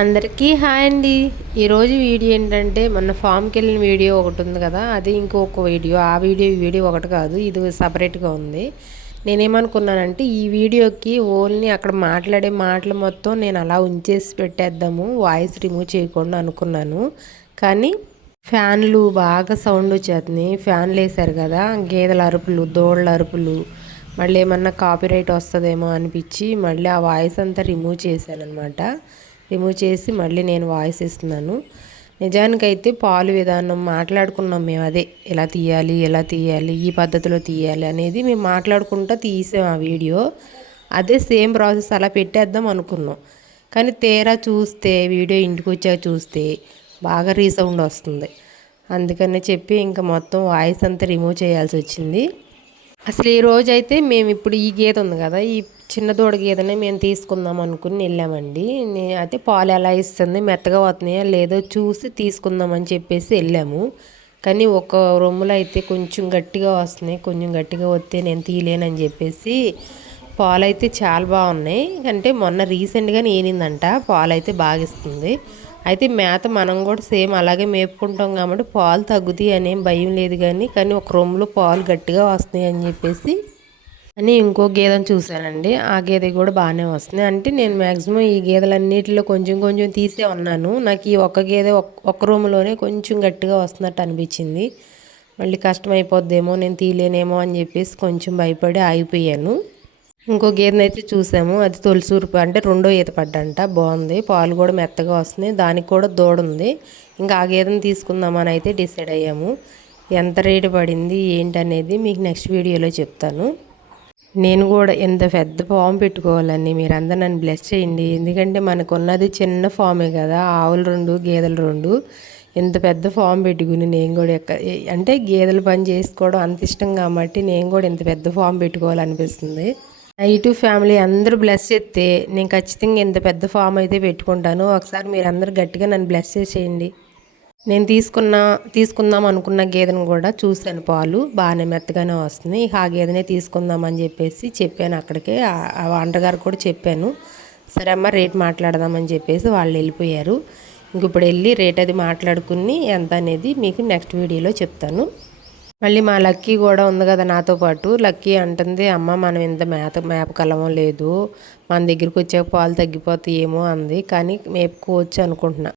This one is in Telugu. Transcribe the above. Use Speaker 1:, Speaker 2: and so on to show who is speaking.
Speaker 1: అందరికీ హాయ్ అండి. ఈరోజు వీడియో ఏంటంటే మన ఫామ్కి వెళ్ళిన వీడియో ఒకటి ఉంది కదా అది ఇంకొక వీడియో. ఆ వీడియో ఈ వీడియో ఒకటి కాదు ఇది సపరేట్గా ఉంది. నేనేమనుకున్నానంటే ఈ వీడియోకి ఓన్లీ అక్కడ మాట్లాడే మాటలు మొత్తం నేను అలా ఉంచేసి పెట్టేద్దాము వాయిస్ రిమూవ్ చేయకుండా అనుకున్నాను. కానీ ఫ్యాన్లు బాగా సౌండ్ వచ్చేస్తుంది ఫ్యాన్లు వేసారు కదా గేదెల అరుపులు దోళ్ళ అరుపులు. మళ్ళీ ఏమన్నా కాపీరైట్ వస్తుందేమో అనిపించి మళ్ళీ ఆ వాయిస్ అంతా రిమూవ్ చేశాను అనమాట రిమూవ్ చేసి మళ్ళీ నేను వాయిస్ ఇస్తున్నాను నిజానికైతే పాలు విధానం మాట్లాడుకున్నాం మేము అదే. ఎలా తీయాలి ఎలా తీయాలి ఈ పద్ధతిలో తీయాలి అనేది మేము మాట్లాడుకుంటూ తీసాం ఆ వీడియో. అదే సేమ్ ప్రాసెస్ అలా పెట్టేద్దాం అనుకున్నాం. కానీ తేరా చూస్తే వీడియో ఇంటికి వచ్చాక చూస్తే బాగా రీసౌండ్ వస్తుంది. అందుకని చెప్పి ఇంకా మొత్తం వాయిస్ అంతా రిమూవ్ చేయాల్సి వచ్చింది. అసలు ఈ రోజైతే మేము ఇప్పుడు ఈ గీత ఉంది కదా ఈ చిన్న దూడ గేదెని మేము తీసుకుందాం అనుకుని వెళ్ళామండి. అయితే పాలు ఎలా ఇస్తుంది మెత్తగా వస్తున్నాయా లేదో చూసి తీసుకుందామని చెప్పేసి వెళ్ళాము. కానీ ఒక రొమ్ములో అయితే కొంచెం గట్టిగా వస్తున్నాయి కొంచెం గట్టిగా వస్తే నేను తీయలేనని చెప్పేసి పాలు అయితే చాలా బాగున్నాయి. అంటే మొన్న రీసెంట్గా నేనిందంట పాలు అయితే బాగా ఇస్తుంది. అయితే మేత మనం కూడా సేమ్ అలాగే మేపుకుంటాం కాబట్టి పాలు తగ్గుతాయి అనేం భయం లేదు కానీ కానీ ఒక రొమ్ములో పాలు గట్టిగా వస్తున్నాయి అని చెప్పేసి అని ఇంకో గేదెను చూశానండి. ఆ గేదె కూడా బాగానే వస్తుంది. అంటే నేను మ్యాక్సిమం ఈ గేదెలన్నిటిలో కొంచెం కొంచెం తీసే ఉన్నాను. నాకు ఈ ఒక్క గేదె ఒక్క రూమ్లోనే కొంచెం గట్టిగా వస్తున్నట్టు అనిపించింది. మళ్ళీ కష్టమైపోద్దేమో నేను తీయలేనేమో అని చెప్పేసి కొంచెం భయపడి ఆగిపోయాను. ఇంకో గేదెని అయితే చూసాము. అది తొలిసూరు అంటే రెండో ఈత పడ్డంట. బాగుంది. పాలు కూడా మెత్తగా వస్తున్నాయి. దానికి కూడా దూడ ఉంది. ఇంకా ఆ గేదెని తీసుకుందామని అయితే డిసైడ్ అయ్యాము. ఎంత రేటు పడింది ఏంటనేది మీకు నెక్స్ట్ వీడియోలో చెప్తాను. నేను కూడా ఇంత పెద్ద ఫామ్ పెట్టుకోవాలని మీరందరూ నన్ను బ్లెస్ చేయండి. ఎందుకంటే మనకున్నది చిన్న ఫామే కదా ఆవులు రెండు గేదెలు రెండు. ఇంత పెద్ద ఫామ్ పెట్టుకుని నేను కూడా ఎక్క అంటే గేదెలు పని చేసుకోవడం అంత ఇష్టం కాబట్టి నేను కూడా ఇంత పెద్ద ఫామ్ పెట్టుకోవాలనిపిస్తుంది. నైటు ఫ్యామిలీ అందరూ బ్లెస్ చేస్తే నేను ఖచ్చితంగా ఇంత పెద్ద ఫామ్ అయితే పెట్టుకుంటాను. ఒకసారి మీరు గట్టిగా నన్ను బ్లెస్ చేసేయండి. నేను తీసుకున్న తీసుకుందాం అనుకున్న గేదెను కూడా చూశాను పాలు. బాగానే మెత్తగానే వస్తుంది. ఇక ఆ గేదెనే తీసుకుందామని చెప్పేసి చెప్పాను అక్కడికి. ఆ వంటగారు కూడా చెప్పాను. సరే అమ్మ రేట్ మాట్లాడదామని చెప్పేసి వాళ్ళు వెళ్ళిపోయారు. ఇంక ఇప్పుడు వెళ్ళి రేట్ అది మాట్లాడుకుని ఎంత అనేది మీకు నెక్స్ట్ వీడియోలో చెప్తాను. మళ్ళీ మా లక్కీ కూడా ఉంది కదా నాతో పాటు. లక్కీ అంటుంది అమ్మ మనం ఇంత మేత మేపకలమో లేదు. మన దగ్గరికి వచ్చే పాలు తగ్గిపోతాయేమో అంది. కానీ మేపుకోవచ్చు అనుకుంటున్నా.